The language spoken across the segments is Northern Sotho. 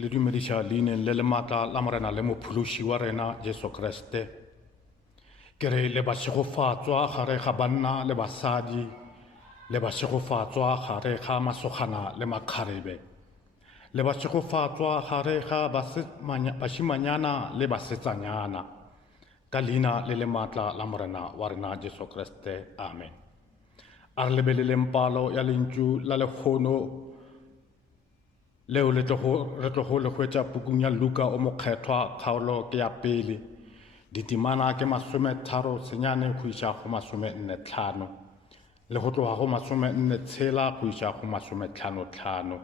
le dumediša leineng le le maatla la morena le mophološi wa rena Jesu Kriste. Ke re le bašegofatswa gare ga banna le basadi, le bašegofatswa gare ga masogana le makgarebe, le bašegofatswa gare ga bašimanyana le basetsanyana, ka leina le le maatla la morena wa rena Jesu Kriste. Amen. A re lebeleleng palo ya lentšu la lekgono leo re tlogo le hwetša pukung ya Luka o mokgethwa kgaolo ke ya pele, ditemana ke 39 go iša go 45, le go tloga go 46 go iša go 55.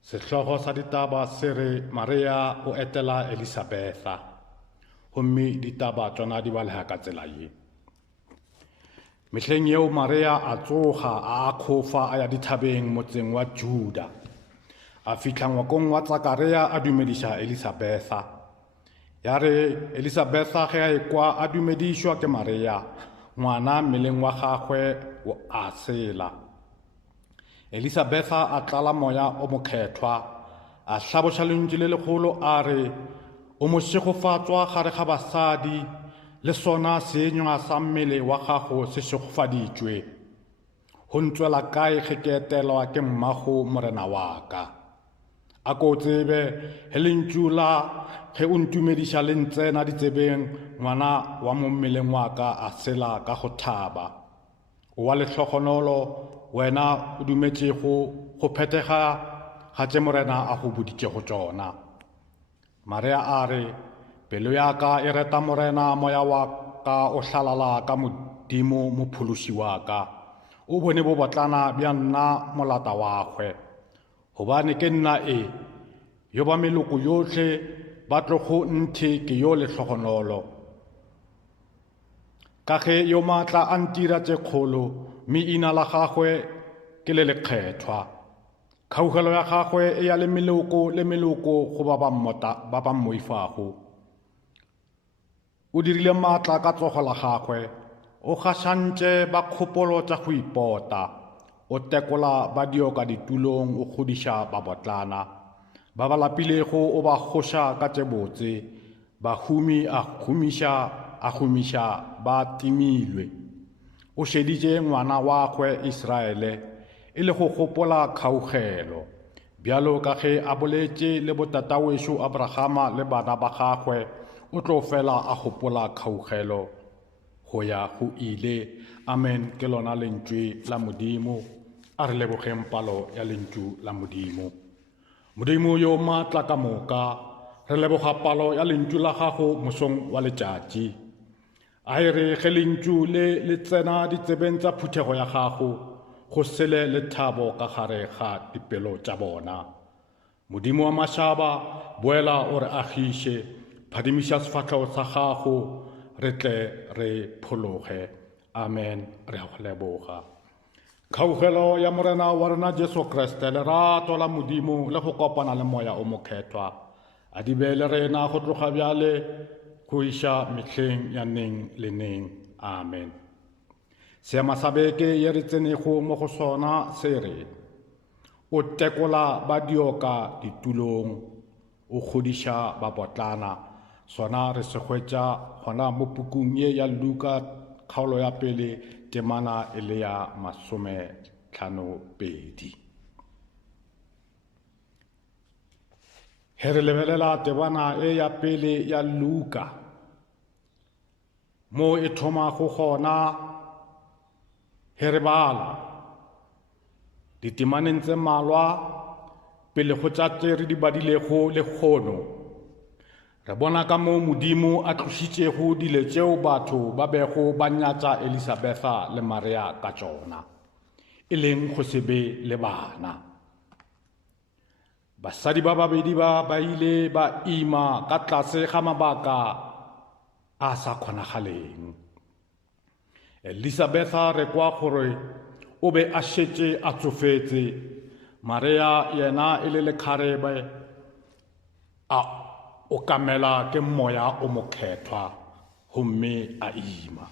Sehlogo sa ditaba se re Maria o etela Elisabetha, gomme ditaba tsona di balega ka tsela ye. Mehleng yeo Maria a tsoga a akgofa a ya dithabeng motseng wa Juda, a fitlha ngwakong wa Zakaria a dumediša Elisabetha. Ya re Elisabetha ge a ekwa a dumedišwa ke Maria, ngwana mmeleng wa gagwe a sela. Elisabetha a tlala moya o mokgethwa, a hlaboša lentšu le legolo a re, o mošegofatswa gare ga basadi, le sona senywa sa mmele wa gago se šegofaditšwe. Go ntswela kae ge ke etelwa ke mmago morena wa ka? A ko tsebe he lentšu la ge o ntumediša le ntsena ditsebeng, ngwana wa mo mmeleng wa ka a sela ka go thaba. O wa lehlogonolo, wena o dumetšego go phethega ga tše morena a go boditšego tšona. Maria a re, pelo ya ka e reta morena, moya wa ka o hlalala ka Modimo mophološi wa ka. O bone bo botlana bja nna molata wagwe, gobane ke nna yo ba meloko yohle ba tlogo nthe ke yo lehlogonolo. Ka ge yo maatla a ntira tše kgolo, mme la gagwe ke le lekgethwa. Kgaogelo ya gagwe e ya le meloko go ba ba mmoifago. O dirile maatla ka tsogo la gagwe, o gašantše ba kgopolo tša go ipota, o tekola ba dioka ditulong, o godiša ba botlana, ba ba lapilego o ba kgoša ka tše botse, bahumi a humiša ba timilwe. O šeditše ngwana wagwe Israele e le go gopola kgaogelo, bjalo ka ge a boletše le botatawešo Abrahama le bana ba gagwe, o tlo fela a gopola kgaogelo go ya go ile. Amen. Ke lona lentšu la Modimo. A re lebogeng palo ya lentšu la Modimo. Modimo yo maatla ka moka, re leboga palo ya lentšu la gago mosong wa letšatši. A re ge lentšu le tsena ditsebeng tša phuthego ya gago, go sele le thabo ka gare ga dipelo tša bona. Modimo wa mašaba, boela o re agiše, phadimiša sefahlego sa gago, re tle re phologe. Amen. Re a go leboga. Kgaogelo ya morena wa rena Jesu Kriste, lerato la Modimo le go kopana le moya o mokgethwa, a di be le rena go tloga bjale go iša mehleng ya neng le neng. Amen. Seema sa beke ye re tsenego mo go sona se re, o tekola ba dioka ditulong, o godiša ba botlana. Sona re se hwetša gona mo pukung ye ya Luka kgaolo ya pele, temana e le ya 52. He re lebelela tebana e ya pele ya Luka, mo e thomago gona he re bala ditemaneng tse mmalwa pele go tša tše re di badilego lekgono. Re bona ka mo Modimo a tlošitšego dilo tšeo batho ba bego ba nyatša Elisabetha le Maria ka tšona, e leng go se be le bana. Basadi ba babedi ba ile ba ima ka tlase ga mabaka a sa kgonagaleng. Elisabetha re kwa gore o be a šetše a tsofetse, Maria yena e le lekgarebe o kamela ke moya o mokgethwa, gomme a ima.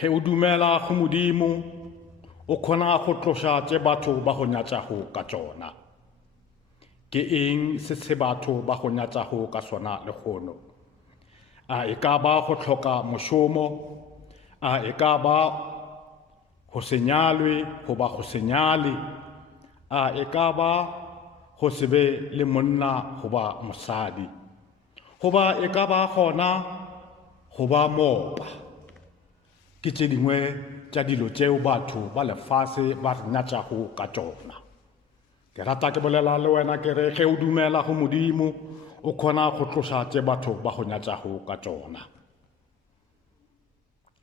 Ge o dumela go Modimo, o kgona go tloša tše batho ba go nyatšago ka tšona. ke eng se batho ba go nyatsago ka sona le gono. A e ka ba go tlhoka mošomo, a e ka ba go se nyalwe go ba go se nyale, a e ka ba go se be le monna go ba mosadi, goba e ka ba gona go ba mopa. Ke tše dingwe tša dilo tšeo batho ba lefase ba re nyatšago ka tšona. Ke rata ke bolela le wena ke re ge o dumela go Modimo o kgona go tloša tše batho ba go nyatšago ka tšona.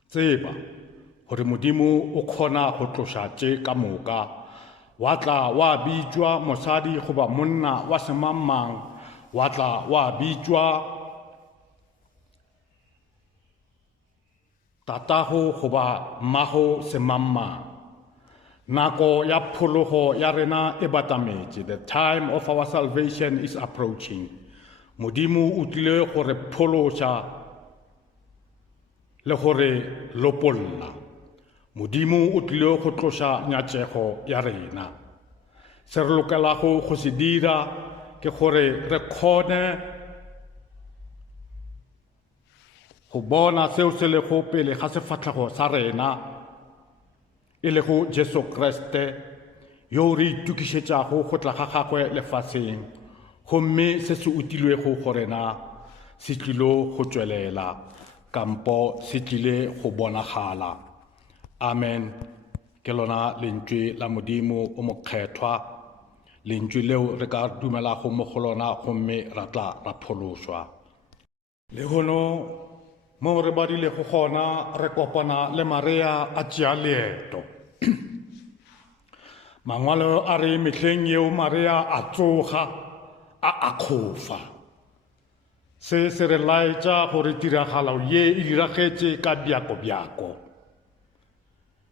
Tseba gore Modimo o kgona go tloša tše ka moka, wa tla wa bitšwa mosadi goba monna wa semangmang, wa tla wa bitšwa tatago goba mmago semangmang. Nako ya phologo ya rena e batametše. The time of our salvation is approaching. Modimo o tlile gore phološa le gore lopolla. Modimo o tlile go tloša nyatšego ya rena. Se re lokelago go se dira ke gore re kgone go bona seo se lego pele ga sefatlhego sa rena, e lego Jesu Kriste yo re itukišetšago go tla ga gagwe lefaseng, gomme se se utilwego go rena se tlilo go tšwelela kampo se tlile go bonagala. Amen. Ke lona lentswe la Modimo o mokgethwa, lentswe leo re ka dumelago mo go lona gomme ra tla ra phološwa. Le gono mo re badilego gona re kopana le Maria a tšea leeto. Mangwalo a re mehleng yeo Maria a tsoga a akgofa. Se re laetša gore tiragalo ye e diragetše ka bjako.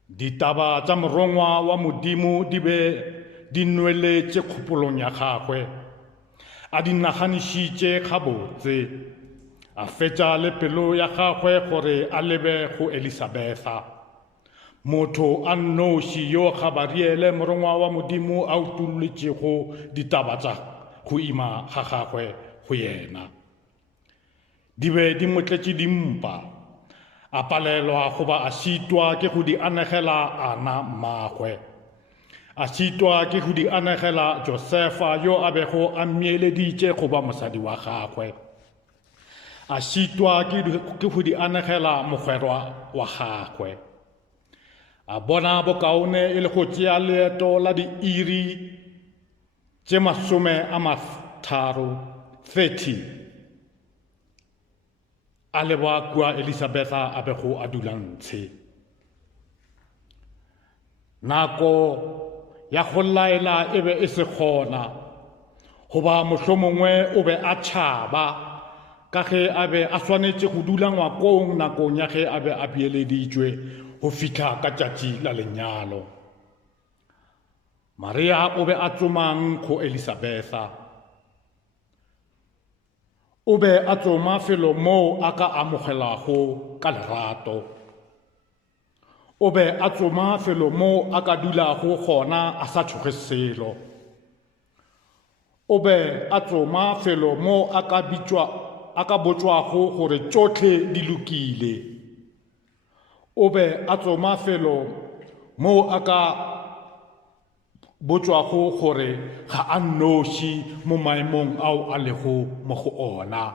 Ditaba tša morongwa wa Modimo di be di nweletše kgopolong ya gagwe, a di naganišitše gabotse, a fetša le pelo ya gagwe gore a lebe go Elisabetha, motho a nnoši yo gabariele morongwa wa Modimo a utolotšego ditaba tša go ima ga gagwe go yena. Di be di motletše dimpa, a palelwa goba a šitwa ke go di anegela ana mmagwe, a šitwa ke go di anegela Josefa yo a bego a mieleditše goba mosadi wa gagwe, a šitwa ke go di anegela mogwerwa wa gagwe. A bona bokaone e le go tšea leeto la diiri tše 30 a leba kua Elisabetha a bego a dula ntshe. Nako ya go laela e be e se gona, goba mohlomongwe o be a tšhaba ka ge a be a swanetše go dula ngwakong nakong ya ge a be a beeleditšwe go fihla ka tšatši la lenyalo. Maria o be a tsomang go Elisabetha. O be a tsoma felo moo a ka amogelago ka lerato. O be a tsoma felo moo a ka dulago gona a sa tšhoge selo. O be a tsoma felo moo a ka botšwago gore tšohle di lokile. O be a tsoma felo moo a ka botšwago gore ga a nnoši mo maemong ao a lego mo go ona.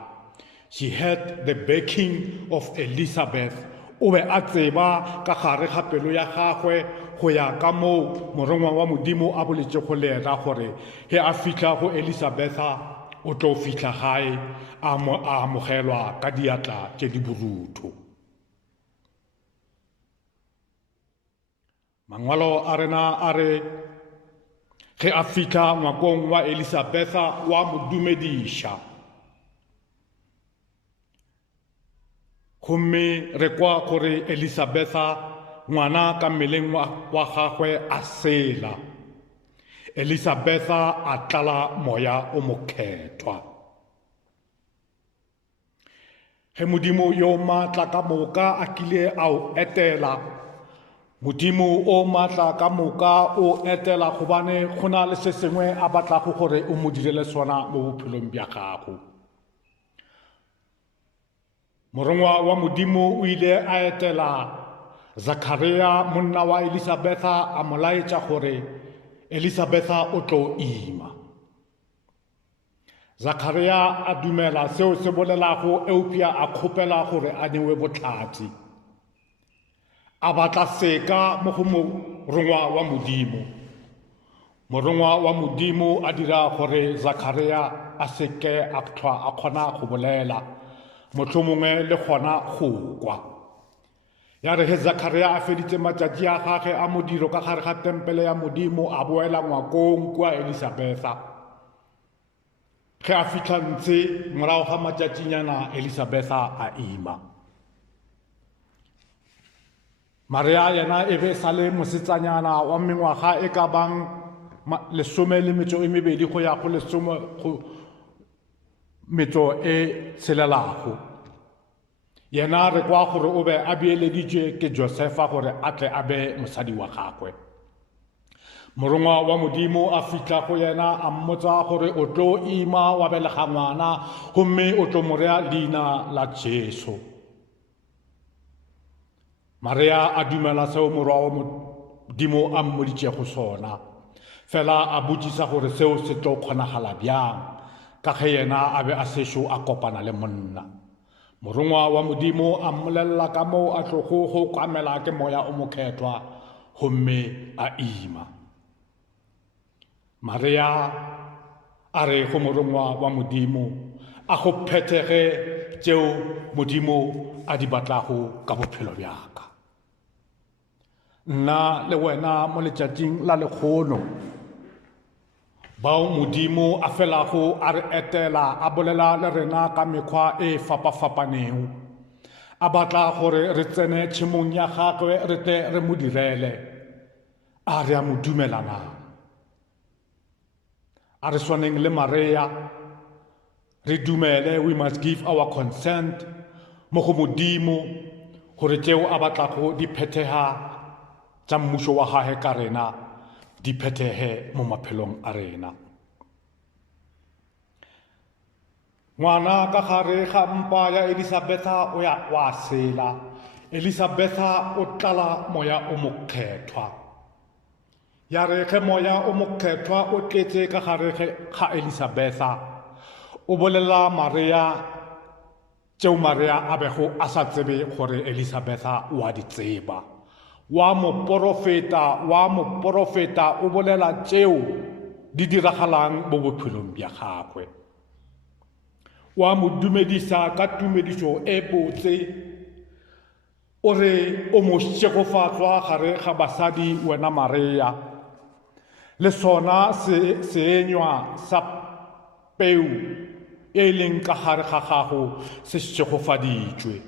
She had the backing of Elizabeth. O be a tseba ka gare ga pelo ya gagwe go ya ka moo morongwa wa Modimo a boletše go le ena gore ge a fihla go Elisabetha o tlo fihla gae a amogelwa ka diatla tše di borutho. Mangwalo a rena a re ge a fihla ngwakong wa Elisabetha wa mo dumediša. Gomme re kwa gore Elisabetha ngwana ka mmeleng wa gagwe a sela. Elisabetha a tlala moya o mokgethwa. Ge Modimo yo maatla ka moka a kile a o etela Modimo o matla ka moka o etela gobane go na le se sengwe a batlago gore o mo direle sona mo bophelong bja gago. Morongwa wa Modimo o ile a etela Zakaria monna wa Elisabetha a mo laetša gore Elisabetha o tlo ima. Zakaria a dumela seo se bolelago eupša a kgopela gore a newe bohlatse. A batla seka mo go morongwa wa Modimo. Morongwa wa Modimo a dira gore Zakaria a seke a kgona go bolela, mohlomongwe le gona go kwa. Ya re he Zakaria a feditse matšatši a gage a modiro ka gare ga tempele ya Modimo a boela ngwakong kwa Elisabetha. Ge a fitlha ntse morago ga matšatšinyana Elisabetha a ima. Maria yena e be sa le mosetsanyana wa mengwaga e ka bang 12 go ya go 16. Yena re kwa gore o be a beeleditšwe ke Josefa gore a tle a be mosadi wa gagwe. Morongwa wa Modimo a fitlha go yena a mmotsa gore o tlo ima wa belega ngwana gomme o tlo mo rea leina la Jesu. Maria a dumela seo morwa wa Modimo a mmoditšego sona, fela a botsisa gore seo se tlo kgonagala bjang ka ge yena a be a sešo a kopana le monna. Morongwa wa Modimo a mmolelela ka moo a tlogo go kamela ke moya o mokgethwa gomme a ima. Maria a re go morongwa wa Modimo a go phethege tšeo Modimo a di batlago ka bophelo bjaka. Nna le wena mo letšatšing la lekgono bao Modimo a felago a re etela a bolela le rena ka mekgwa e fapafapanego, a batla gore re tsene tšhemong ya gagwe re tle re mo direle, a re a mo dumelana. A re swaneng le Maria re dumele, we must give our consent mo go Modimo gore tšeo a batlago di phethega tša mmušo wa gage ka rena di phethege mo maphelong a rena. Ngwana ka gare ga mpa ya Elisabetha wa sela. Elisabetha o tlala moya o mokgethwa. Ya re ge moya o mokgethwa o tletse ka gare ga Elisabetha, o bolela Maria tšeo Maria a bego a sa tsebe gore Elisabetha wa di tseba. Wa mo porofeta o bolela tšeo di diragalang mo bophelong bja gagwe. Wa mo dumedisa ka tumedišo e botse, o re o mo šegofatswa gare ga basadi wena Maria, le sona seenywa sa peu e leng ka gare ga gago se šegofaditšwe.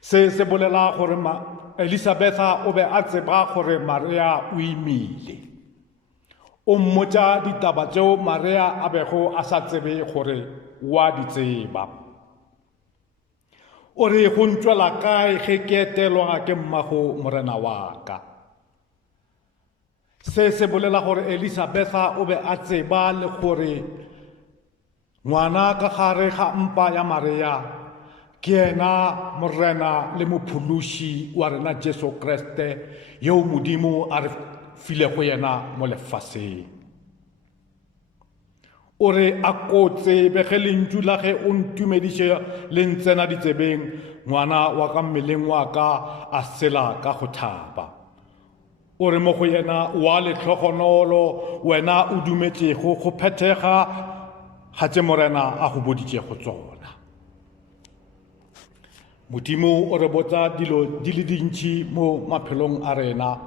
Se bolela gore Elisabetha o be a tseba gore Maria o imile. O mmotša ditaba tšeo Maria a bego a sa tsebe gore wa di tseba. O re go ntšwela kae ge ke etelwa ke mmago morena wa ka. Se bolela gore Elisabetha o be a tseba le gore ngwana ka gare ga mpa ya Maria ke yena morena le mophološi wa rena Jesu Kriste yo Modimo a re filego yena mo lefaseng. O re a kotse bege lentšu la ge o ntumediše le ntsena ditsebeng, ngwana wa ka mmeleng wa ka a sela ka go thaba. O re mo go yena wa letlhogonolo wena o dumetšego go phethega ga tše morena a go boditšego tsona. Modimo o re botsa dilo di le dintši mo maphelong a rena,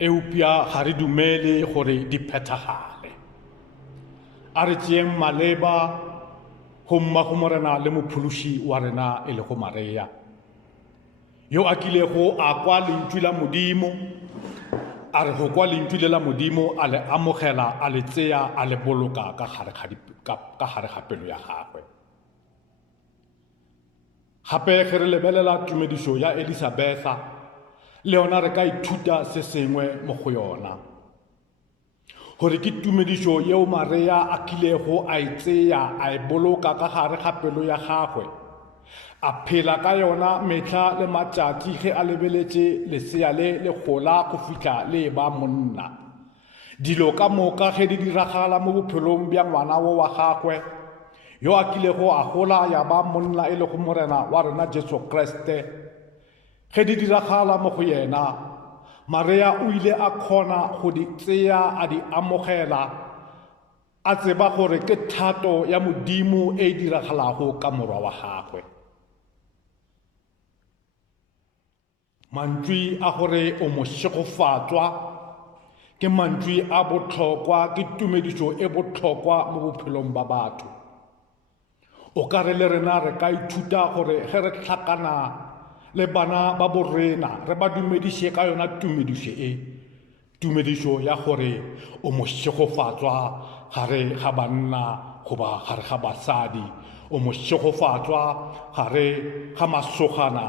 eupša ga re dumele gore di phethagale. A re tšeeng maleba go mmago morena le mophološi wa rena e le go Maria, yo a kilego a kwa lentšu la Modimo, a re go kwa lentšu le la Modimo a le amogela, a le tšea, a le boloka ka gare ga pelo ya gagwe. Gape ge re lebelela tumedišo ya Elisabetha, le yona re ka ithuta se sengwe mo go yona gore ke tumedišo yeo Maria a kilego a e tseya a e boloka ka gare ga pelo ya gagwe a phela ka yona mehla le matšatši ge a lebeletše lesea le gola go fihla le ba monna dilo ka moka ge di diragala mo bophelong bja ngwana wo wa gagwe yo a kilego a gola ya ba monna e le go morena wa rena Jesu Kriste ge di diragala mo go yena Maria o ile a kgona go di tseya a di amogela a tseba gore ke thato ya Modimo e diragalago ka morwa wa gagwe mantswe a gore o mo shegofatswa ke mantswe a botlhokwa ke tumedišo e botlhokwa mo bophelong ba batho o ka re le rena re ka ithuta gore ge re tlhakana le bana ba borena re ba dumediše ka yona tumedišo ya gore o mo shegofatswa gare ga banna goba gare ga basadi o mo shegofatswa gare ga masogana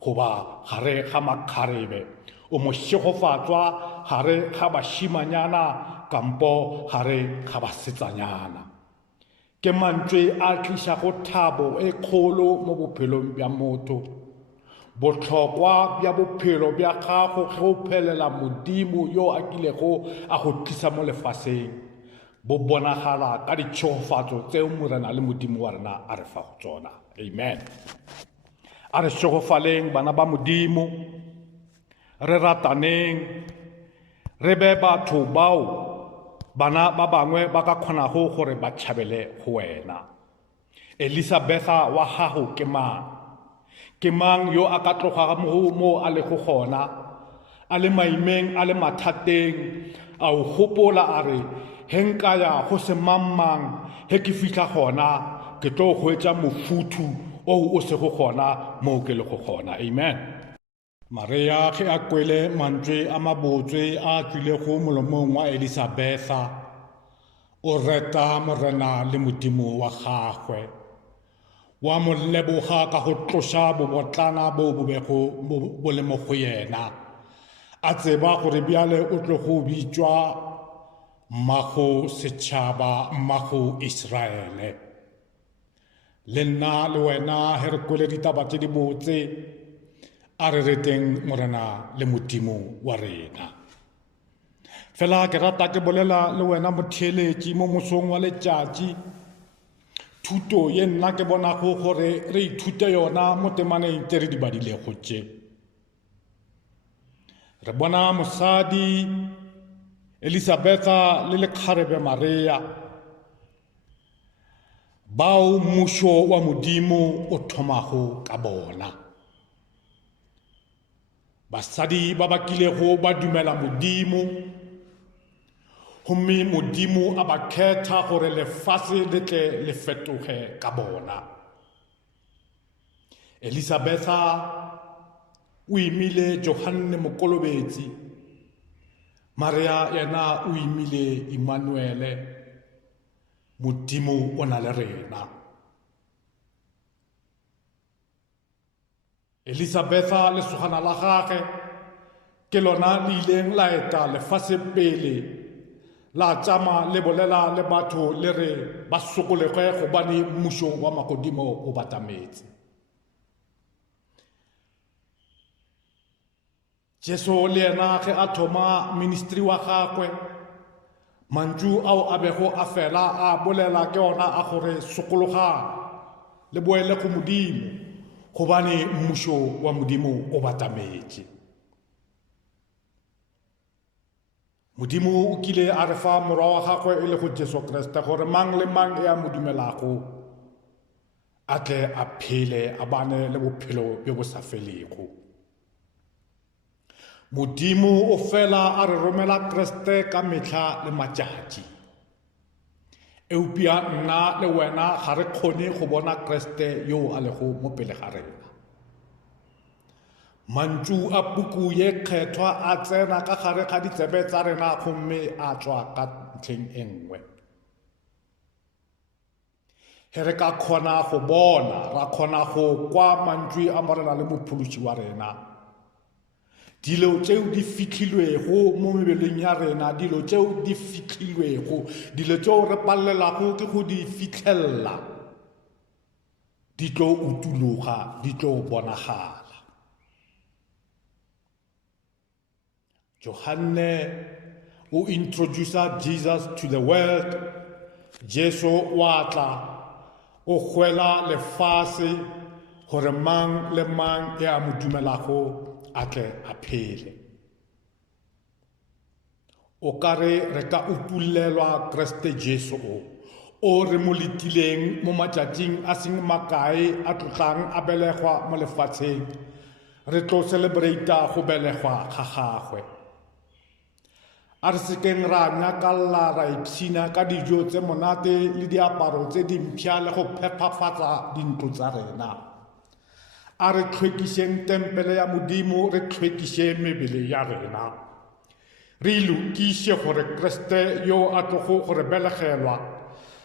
goba gare ga makgarebe o mo shegofatswa gare ga bašimanyana kampo gare ga basetsanyana ke mantswe a tlišago thabo e kgolo mo bophelong bja motho botlhokwa bja bophelo bja gago ge o phelela Modimo yo a kilego a go tlisa mo lefaseng bo bonagala ka ditšhegofatso tseo morena le Modimo wa rena a re fa go tsona amen a re tšhegofaleng bana ba Modimo re rataneng re be batho bao bana ba bangwe ba ka kgonago gore ba tšhabele go wena Elisabetha wa gago ke mang yo a ka tlogago mo a lego gona a le maimeng a le mathateng a o gopola a re he nka ya go se mang he ke fihla gona ke tlo hwetša mofuthu o sego gona mo ke lego gona amen Maria ge a kwele mantswe a mabotse a tswilego molomong wa Elisabetha o reta morena le Modimo wa gagwe wa mo leboga ka go tloša bobotlana bo bobego bo le mo go yena a tseba gore bjale o tlo go bitšwa mmago setšhaba mmago Israele le nna le wena ge re kwele ditaba tše di botse a re reteng morena le Modimo wa rena fela ke rata ke bolela le wena motheeletši mo mosong wa letšatši thuto ye nna ke bonago gore re ithute yona mo temaneng tše re di badilego tše re bona mosadi Elisabetha le lekgarebe Maria bao mmušo wa Modimo o thomago ka bona basadi ba ba kilego ba dumela Modimo gomme Modimo a ba kgetha gore lefase le tle le fetoge ka bona Elisabetha o imile Johane Mokolobetsi Maria yena o imile Emmanuele Modimo o na le rena Elisabetha lesogana la gage ke lona le ileng la eta lefase pele la tšama le bolela le batho le re ba sokolege gobane mmušo wa magodimo o batametse Jesu le yena ge a thoma ministry wa gagwe mantšu ao a bego a fela a bolela ke ona a gore sokologang le boele go Modimo gobane mmušo wa Modimo o batametše Modimo o kile a re fa morwa wa gagwe e le go Jesu Kriste gore mang le mang e a mo dumelago a tle a phele a bane le bophelo bjo bo sa felego Modimo o fela a re romela Kriste ka mehla le matšatši eupša nna le wena ga re kgone go bona Kriste yo a lego mo pele ga rena mantšu a puku ye kgethwa a tsena ka gare ga ditsebe tsa rena gomme a tswa ka ntlheng e nngwe ge re ka kgona go bona ra kgona go kwa mantšu a morena le mophološi wa rena dilo tseo di fitlhilwego mo mebeleng ya rena, dilo tseo di fitlhilwego, dilo tseo re palelwago ke go di fitlhelela, di tlo utologa, di tlo bonagala. Johanne o introducer Jesus to the world. Jesu wa tla o hwela lefase gore mang le mang e a mo dumelago a tle a phele. O kare re ka utulelwa Kriste Jesu o re mo letileng mo matšatšing a seng makae a tlotlang a belegwa mo lefatsheng, re tlo celebrata go belegwa ga gagwe. A re sekeng ra nyakalla ra ipshina ka dijo tse monate le diaparo tse dimpšha le go phepafatsa dintlo tsa rena. A re tlhwekišeng tempele ya Modimo, re tlhwekiše mebele ya rena, re ilokiše gore Kriste yo a tlogo gore belegelwa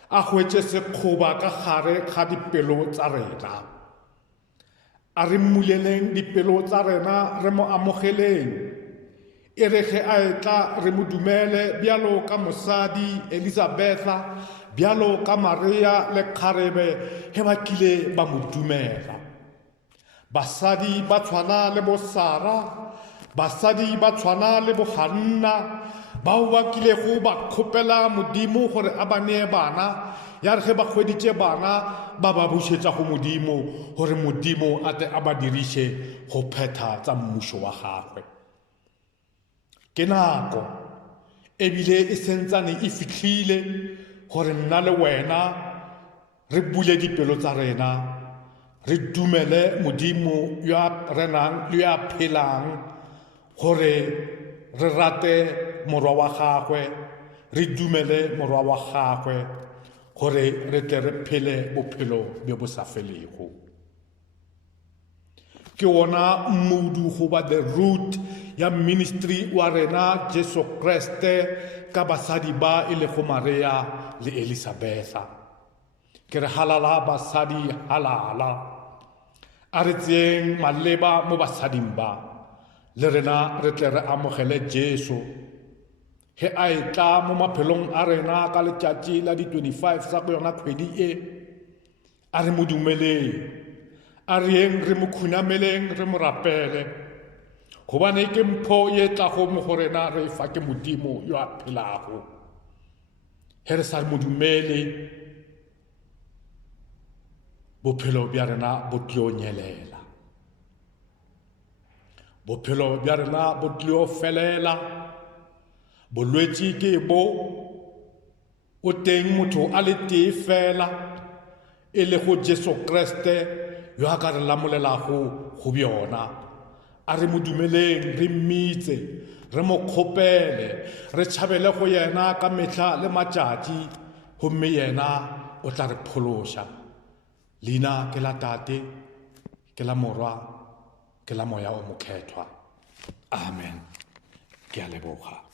a hwetše sekgoba ka gare ga dipelo tsa rena. A re mmuleleng dipelo tsa rena, re mo amogeleng, e re ge a etla re mo dumele bjalo ka mosadi Elisabetha, bjalo ka Maria le kgarebe ge ba kile ba mo dumela. Basadi ba tshwana le bo Sara, basadi ba tshwana le bo Hanna, bao ba kilego ba kgopela Modimo gore a ba neye bana, ya re ge ba hweditše bana ba ba bušetša go Modimo gore Modimo a tle a ba diriše go phetha tsa mmušo wa gagwe. Ke nako ebile e sentsane e fitlhile gore nna le wena re bule dipelo tsa rena, re dumele Modimo yo a renang le yo a phelang, gore re rate morwa wa gagwe, re dumele morwa wa gagwe, gore re tle re phele bophelo bjo bo sa felego. Ke wona mmudu goba the root ya ministry wa rena Jesu Kriste ka basadi ba e lego Maria le Elisabetha. Ke re halala basadi halala, a re tseeng maleba mo basading ba, le rena re tle re amogele Jesu he a etla mo maphelong a rena ka letšatši la di 25 sa go yona kgwedi e. A re mo dumeleng, a reng re mo khunameleng, re mo rapele, gobane ke mpho ye tlago mo go rena re fa ke Modimo yo a phelago. He re sa mo dumele, bophelo bja rena bo tlo nyelela, bophelo bja rena bo tlo felela, bolwetši ke bo o teng motho a le tee fela e le go Jesu Kriste yo a ka re lamolelago go bjona. A re mo dumeleng, re mmitse, re mo kgopele, re tšhabele go yena ka mehla le matšatši, gomme yena o tla re phološa. Leina ke la Tate, ke la Morwa, ke la Moya o Mokgethwa. Amen. Ke a leboga.